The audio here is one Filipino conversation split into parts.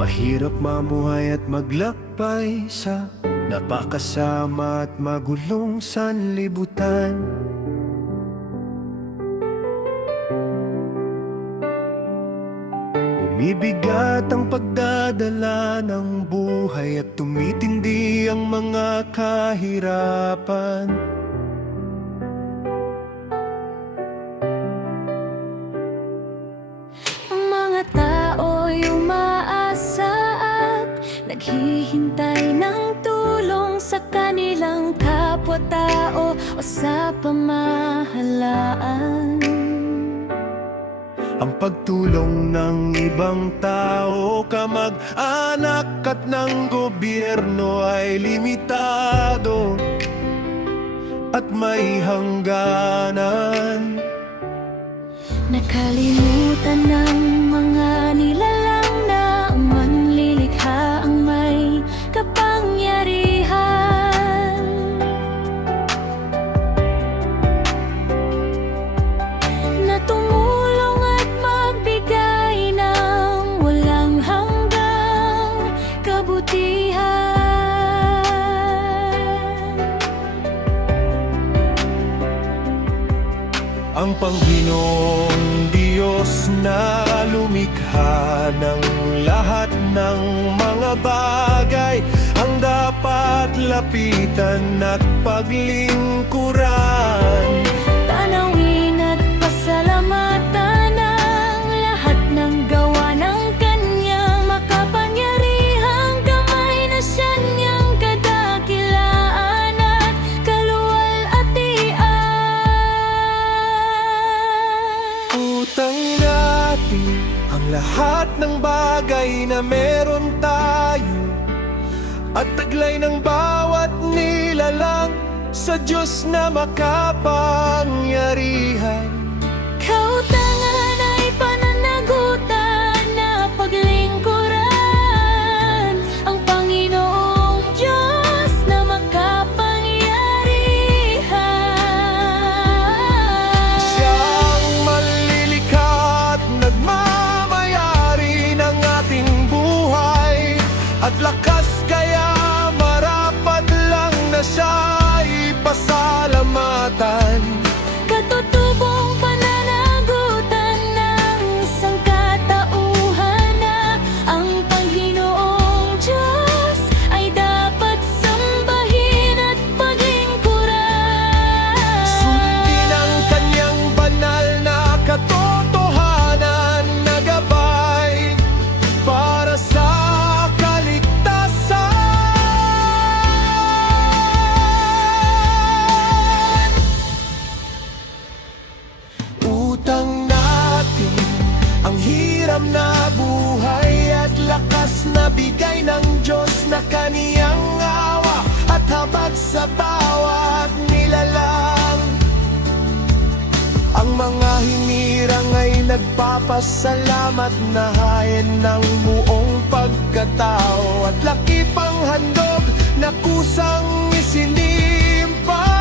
Mahirap mamuhay at maglakbay sa napakasama at magulong sanlibutan. Bumibigat ang pagdadala ng buhay at tumitindi ang mga kahirapan. Ang mga tao'y umaasa at naghihintay ng tulong sa kanilang kapwa-tao o sa pamahalaan. Ang pagtulong ng ibang tao, kamag-anak at ng gobyerno ay limitado at may hangganan. Nakalimutan ng mga nilalang na ang manlilikha ang may kapangyarihan. Na tumulong at magbigay ng walang hanggang kabutihan. Ang Panginoong Diyos na lumikha ng lahat ng mga bagay ang dapat lapitan at paglingkuran. Tanawin at pasalamatan ang lahat ng gawa ng kanyang makapangyarihang kamay na siya niyang kadakilaan at kaluwalhatian. Utang natin ang lahat ng bagay na meron tayo at taglay ng bawat nilalang sa Diyos na makapangyarihan. Kautangan ay pananagutan na paglingkuran ang Panginoong Diyos na makapangyarihan. Siyang manlilikha at nagmamayari ng ating buhay at lakas, kaya marapat lang na siya ipasalamatan. Katutubong pananagutan ng sangkatauhan na ang Panginoong Diyos ay dapat sambahin at paglingkuran. Sundin ang kanyang banal na katotohanan na gabay para sa kaligtasan. Utang natin ang hiram na buhay at lakas na bigay ng Diyos na kaniyang awa at habag sa bawat nilalang. Ang mga hinirang ay nagpapasalamat na hain ng buong pagkatao at laki pang handog na kusang isinimpan.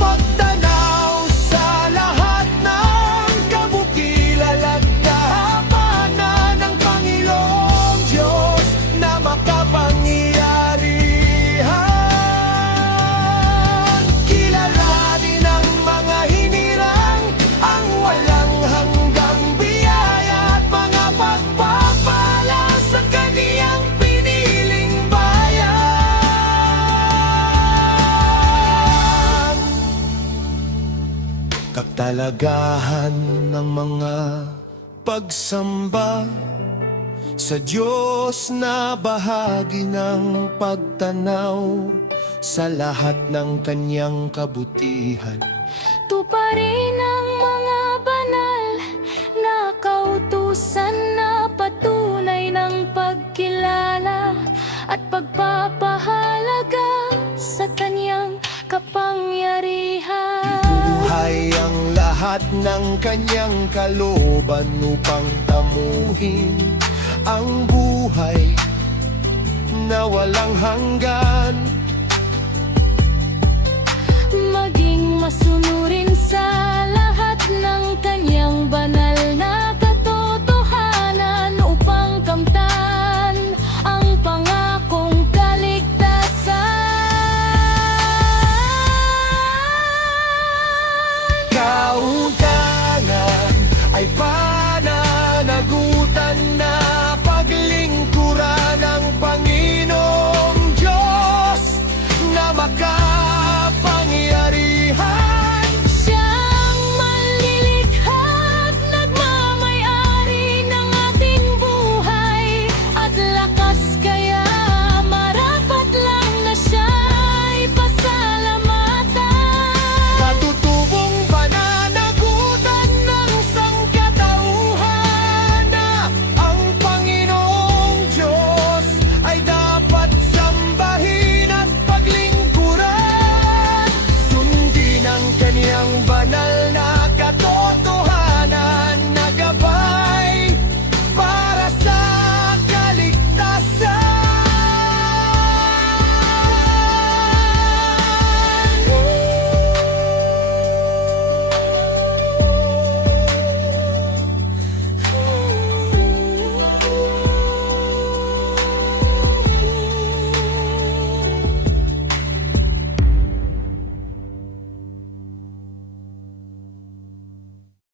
Pagtanaw sa lahat ng kabukilal at kahabanan ng Panginoong Diyos na makapangyarihan. Kilalanin ang mga hinirang, ang walang hanggang biyaya at mga pagpapala sa kaniyang piniling bayan. Katalagahan ng mga pagsamba sa Diyos na bahagi ng pagtanaw sa lahat ng kanyang kabutihan. Tuparin ang mga banal na kautusan na patunay ng pagkilala at pagpapahalaga sa kanyang kapangyarihan. Buhay ang lahat ng kanyang kalooban upang tamuhin ang buhay na walang hanggan. Maging masunurin sa lahat ng kanyang banal